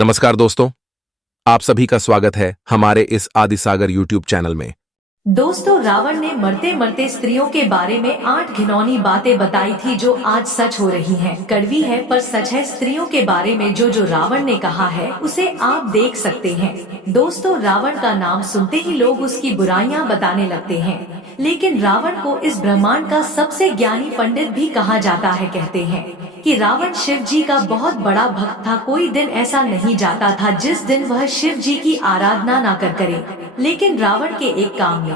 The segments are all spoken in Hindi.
नमस्कार दोस्तों, आप सभी का स्वागत है हमारे इस आदिसागर यूट्यूब चैनल में। दोस्तों, रावण ने मरते मरते स्त्रियों के बारे में 8 घिनौनी बातें बताई थी जो आज सच हो रही हैं। कड़वी है पर सच है। स्त्रियों के बारे में जो जो रावण ने कहा है उसे आप देख सकते हैं। दोस्तों, रावण का नाम सुनते ही लोग उसकी बुराइयां बताने लगते हैं, लेकिन रावण को इस ब्रह्मांड का सबसे ज्ञानी पंडित भी कहा जाता है। कहते हैं कि रावण शिव जी का बहुत बड़ा भक्त था। कोई दिन ऐसा नहीं जाता था जिस दिन वह शिव जी की आराधना ना कर करे, लेकिन रावण के एक काम ने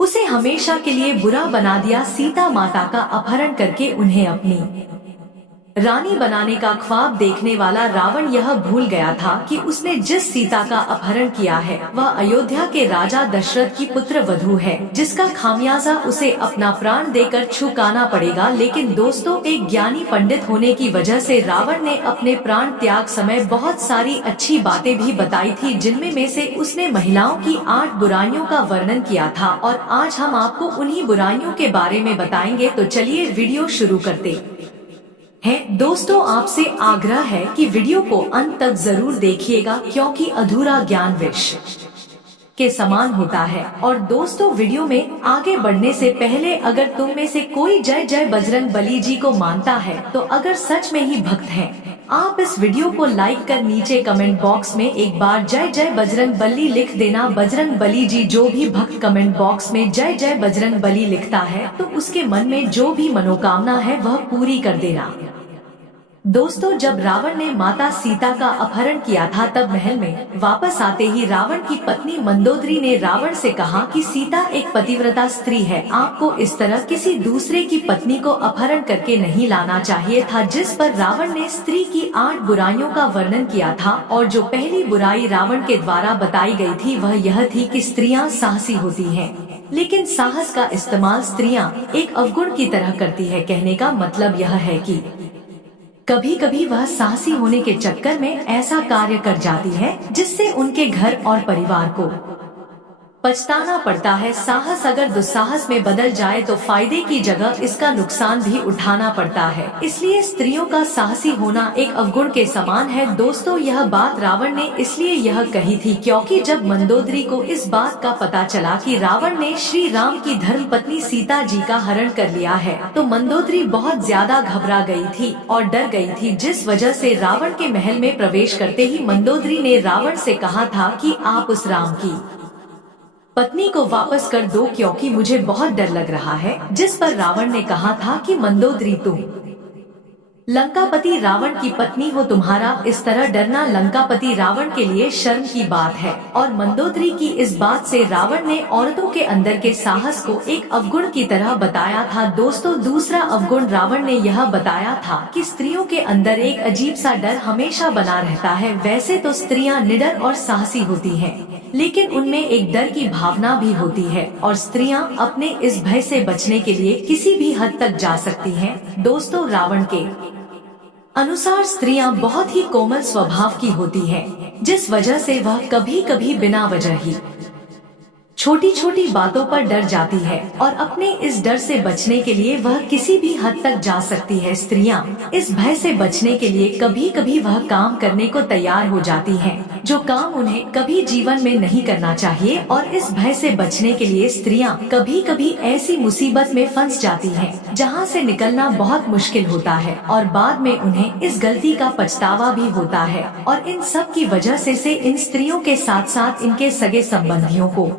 उसे हमेशा के लिए बुरा बना दिया। सीता माता का अपहरण करके उन्हें अपनी रानी बनाने का ख्वाब देखने वाला रावण यह भूल गया था कि उसने जिस सीता का अपहरण किया है वह अयोध्या के राजा दशरथ की पुत्र वधू है, जिसका खामियाजा उसे अपना प्राण देकर चुकाना पड़ेगा। लेकिन दोस्तों, एक ज्ञानी पंडित होने की वजह से रावण ने अपने प्राण त्याग समय बहुत सारी अच्छी बातें भी बताई थी, जिनमें में से उसने महिलाओं की 8 बुराइयों का वर्णन किया था। और आज हम आपको उन्हीं बुराइयों के बारे में बताएंगे। तो चलिए वीडियो शुरू करते हैं। दोस्तों, आपसे आग्रह है कि वीडियो को अंत तक जरूर देखिएगा, क्योंकि अधूरा ज्ञान विष के समान होता है। और दोस्तों, वीडियो में आगे बढ़ने से पहले अगर तुम में से कोई जय जय बजरंग बली जी को मानता है, तो अगर सच में ही भक्त हैं, आप इस वीडियो को लाइक कर नीचे कमेंट बॉक्स में एक बार जय जय बजरंग बली लिख देना। बजरंग बली जी, जो भी भक्त कमेंट बॉक्स में जय जय बजरंग बली लिखता है तो उसके मन में जो भी मनोकामना है वह पूरी कर देना। दोस्तों, जब रावण ने माता सीता का अपहरण किया था, तब महल में वापस आते ही रावण की पत्नी मंदोदरी ने रावण से कहा कि सीता एक पतिव्रता स्त्री है, आपको इस तरह किसी दूसरे की पत्नी को अपहरण करके नहीं लाना चाहिए था। जिस पर रावण ने स्त्री की 8 बुराइयों का वर्णन किया था। और जो पहली बुराई रावण के द्वारा बताई गई थी वह यह थी कि स्त्रियां साहसी होती हैं, लेकिन साहस का इस्तेमाल स्त्रियां एक अवगुण की तरह करती है। कहने का मतलब यह है कि कभी कभी वह साहसी होने के चक्कर में ऐसा कार्य कर जाती है जिससे उनके घर और परिवार को पछताना पड़ता है। साहस अगर दुस्साहस में बदल जाए तो फायदे की जगह इसका नुकसान भी उठाना पड़ता है। इसलिए स्त्रियों का साहसी होना एक अवगुण के समान है। दोस्तों, यह बात रावण ने इसलिए यह कही थी क्योंकि जब मंदोदरी को इस बात का पता चला कि रावण ने श्री राम की धर्मपत्नी सीता जी का हरण कर लिया है, तो मंदोदरी बहुत ज्यादा घबरा गई थी और डर गई थी, जिस वजह से रावण के महल में प्रवेश करते ही मंदोदरी ने रावण से कहा था कि आप उस राम की पत्नी को वापस कर दो, क्योंकि मुझे बहुत डर लग रहा है। जिस पर रावण ने कहा था कि मंदोदरी, तुम लंकापति रावण की पत्नी हो, तुम्हारा इस तरह डरना लंकापति रावण के लिए शर्म की बात है। और मंदोदरी की इस बात से रावण ने औरतों के अंदर के साहस को एक अवगुण की तरह बताया था। दोस्तों, दूसरा अवगुण रावण ने यह बताया था कि स्त्रियों के अंदर एक अजीब सा डर हमेशा बना रहता है। वैसे तो स्त्रियां निडर और साहसी होती हैं, लेकिन उनमें एक डर की भावना भी होती है और स्त्रियां अपने इस भय से बचने के लिए किसी भी हद तक जा सकती हैं। दोस्तों, रावण के अनुसार स्त्रियां बहुत ही कोमल स्वभाव की होती हैं, जिस वजह से वह कभी कभी बिना वजह ही छोटी छोटी बातों पर डर जाती है और अपने इस डर से बचने के लिए वह किसी भी हद तक जा सकती है। स्त्रियां इस भय से बचने के लिए कभी कभी वह काम करने को तैयार हो जाती हैं जो काम उन्हें कभी जीवन में नहीं करना चाहिए। और इस भय से बचने के लिए स्त्रियां कभी कभी ऐसी मुसीबत में फंस जाती हैं जहां से निकलना बहुत मुश्किल होता है और बाद में उन्हें इस गलती का पछतावा भी होता है। और इन सब की वजह से इन स्त्रियों के साथ साथ इनके सगे संबंधियों को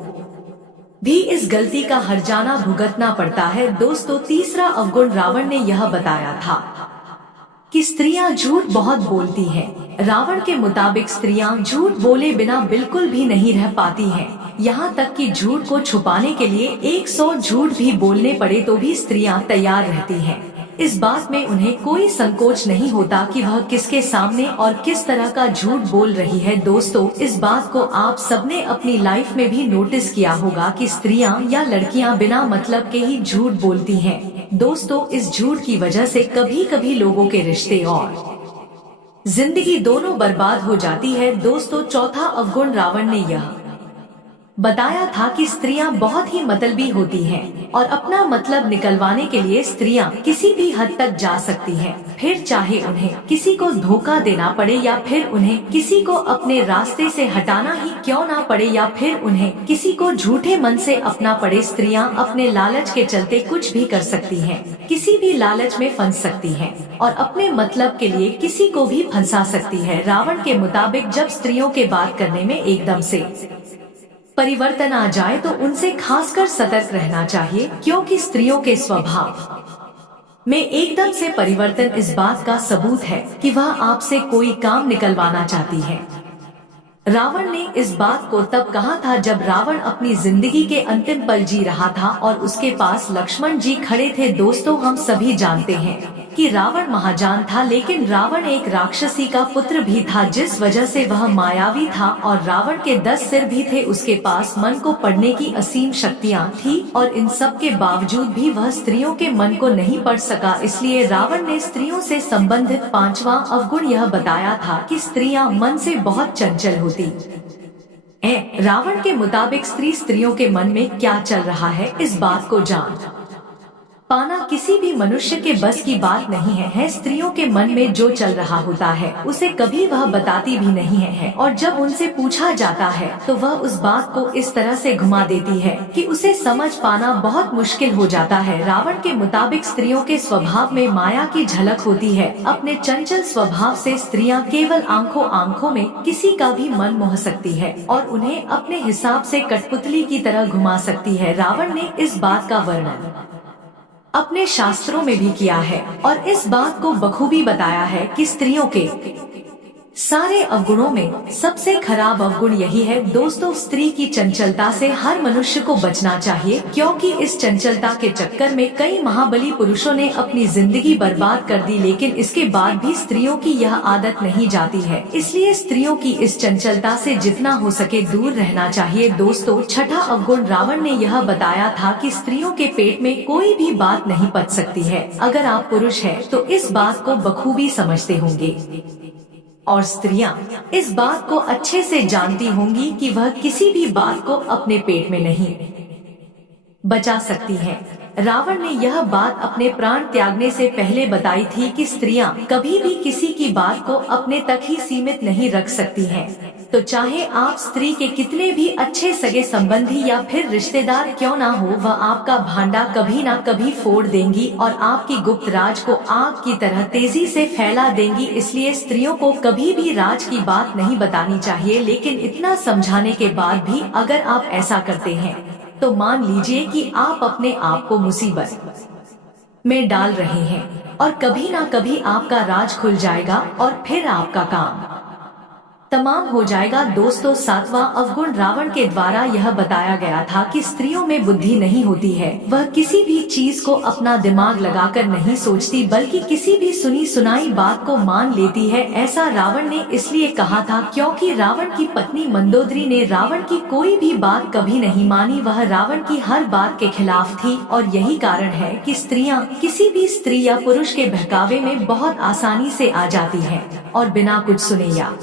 भी इस गलती का हर्जाना भुगतना पड़ता है। दोस्तों, तीसरा अवगुण रावण ने यह बताया था कि स्त्रियां झूठ बहुत बोलती हैं। रावण के मुताबिक स्त्रियां झूठ बोले बिना बिल्कुल भी नहीं रह पाती हैं। यहाँ तक कि झूठ को छुपाने के लिए 100 झूठ भी बोलने पड़े तो भी स्त्रियां तैयार रहती हैं। इस बात में उन्हें कोई संकोच नहीं होता कि वह किसके सामने और किस तरह का झूठ बोल रही है। दोस्तों, इस बात को आप सबने अपनी लाइफ में भी नोटिस किया होगा कि स्त्रियां या लड़कियां बिना मतलब के ही झूठ बोलती हैं। दोस्तों, इस झूठ की वजह से कभी कभी लोगों के रिश्ते और जिंदगी दोनों बर्बाद हो जाती है। दोस्तों, चौथा अवगुण रावण ने यह बताया था कि स्त्रियां बहुत ही मतलबी होती हैं और अपना मतलब निकलवाने के लिए स्त्रियां किसी भी हद तक जा सकती हैं, फिर चाहे उन्हें किसी को धोखा देना पड़े या फिर उन्हें किसी को अपने रास्ते से हटाना ही क्यों ना पड़े या फिर उन्हें किसी को झूठे मन से अपना पड़े। स्त्रियां अपने लालच के चलते कुछ भी कर सकती हैं, किसी भी लालच में फंस सकती हैं और अपने मतलब के लिए किसी को भी फंसा सकती है। रावण के मुताबिक जब स्त्रियों के बात करने में एकदम से परिवर्तन आ जाए तो उनसे खासकर सतर्क रहना चाहिए, क्योंकि स्त्रियों के स्वभाव में एकदम से परिवर्तन इस बात का सबूत है कि वह आपसे कोई काम निकलवाना चाहती है। रावण ने इस बात को तब कहा था जब रावण अपनी जिंदगी के अंतिम पल जी रहा था और उसके पास लक्ष्मण जी खड़े थे। दोस्तों, हम सभी जानते हैं कि रावण महाजान था, लेकिन रावण एक राक्षसी का पुत्र भी था, जिस वजह से वह मायावी था और रावण के 10 सिर भी थे। उसके पास मन को पढ़ने की असीम शक्तियाँ थी और इन सब के बावजूद भी वह स्त्रियों के मन को नहीं पढ़ सका। इसलिए रावण ने स्त्रियों से संबंधित 5वां अवगुण यह बताया था कि स्त्रियां मन से बहुत चंचल होती हैं। रावण के मुताबिक स्त्रियों के मन में क्या चल रहा है, इस बात को जान पाना किसी भी मनुष्य के बस की बात नहीं है। स्त्रियों के मन में जो चल रहा होता है उसे कभी वह बताती भी नहीं है और जब उनसे पूछा जाता है तो वह उस बात को इस तरह से घुमा देती है कि उसे समझ पाना बहुत मुश्किल हो जाता है। रावण के मुताबिक स्त्रियों के स्वभाव में माया की झलक होती है। अपने चंचल स्वभाव से स्त्रियां केवल आंखों में किसी का भी मन मोह सकती है और उन्हें अपने हिसाब से कठपुतली की तरह घुमा सकती है। रावण ने इस बात का वर्णन अपने शास्त्रों में भी किया है और इस बात को बखूबी बताया है कि स्त्रियों के सारे अवगुणों में सबसे खराब अवगुण यही है। दोस्तों, स्त्री की चंचलता से हर मनुष्य को बचना चाहिए, क्योंकि इस चंचलता के चक्कर में कई महाबली पुरुषों ने अपनी जिंदगी बर्बाद कर दी, लेकिन इसके बाद भी स्त्रियों की यह आदत नहीं जाती है। इसलिए स्त्रियों की इस चंचलता से जितना हो सके दूर रहना चाहिए। दोस्तों, छठा अवगुण रावण ने यह बताया था कि स्त्रियों के पेट में कोई भी बात नहीं पच सकती है। अगर आप पुरुष हैं तो इस बात को बखूबी समझते होंगे और स्त्रियां इस बात को अच्छे से जानती होंगी कि वह किसी भी बात को अपने पेट में नहीं बचा सकती हैं। रावण ने यह बात अपने प्राण त्यागने से पहले बताई थी कि स्त्रियां कभी भी किसी की बात को अपने तक ही सीमित नहीं रख सकती हैं। तो चाहे आप स्त्री के कितने भी अच्छे सगे संबंधी या फिर रिश्तेदार क्यों ना हो, वह आपका भांडा कभी ना कभी फोड़ देंगी और आपकी गुप्त राज को आग की तरह तेजी से फैला देंगी। इसलिए स्त्रियों को कभी भी राज की बात नहीं बतानी चाहिए, लेकिन इतना समझाने के बाद भी अगर आप ऐसा करते हैं तो मान लीजिए कि आप अपने आप को मुसीबत में डाल रहे हैं और कभी ना कभी आपका राज खुल जाएगा और फिर आपका काम तमाम हो जाएगा। दोस्तों, 7वां अवगुण रावण के द्वारा यह बताया गया था कि स्त्रियों में बुद्धि नहीं होती है। वह किसी भी चीज को अपना दिमाग लगाकर नहीं सोचती, बल्कि किसी भी सुनी सुनाई बात को मान लेती है। ऐसा रावण ने इसलिए कहा था क्योंकि रावण की पत्नी मंदोदरी ने रावण की कोई भी बात कभी नहीं मानी। वह रावण की हर बात के खिलाफ थी और यही कारण है कि स्त्रियां किसी भी स्त्री या पुरुष के बहकावे में बहुत आसानी से आ जाती हैं और बिना कुछ सुने या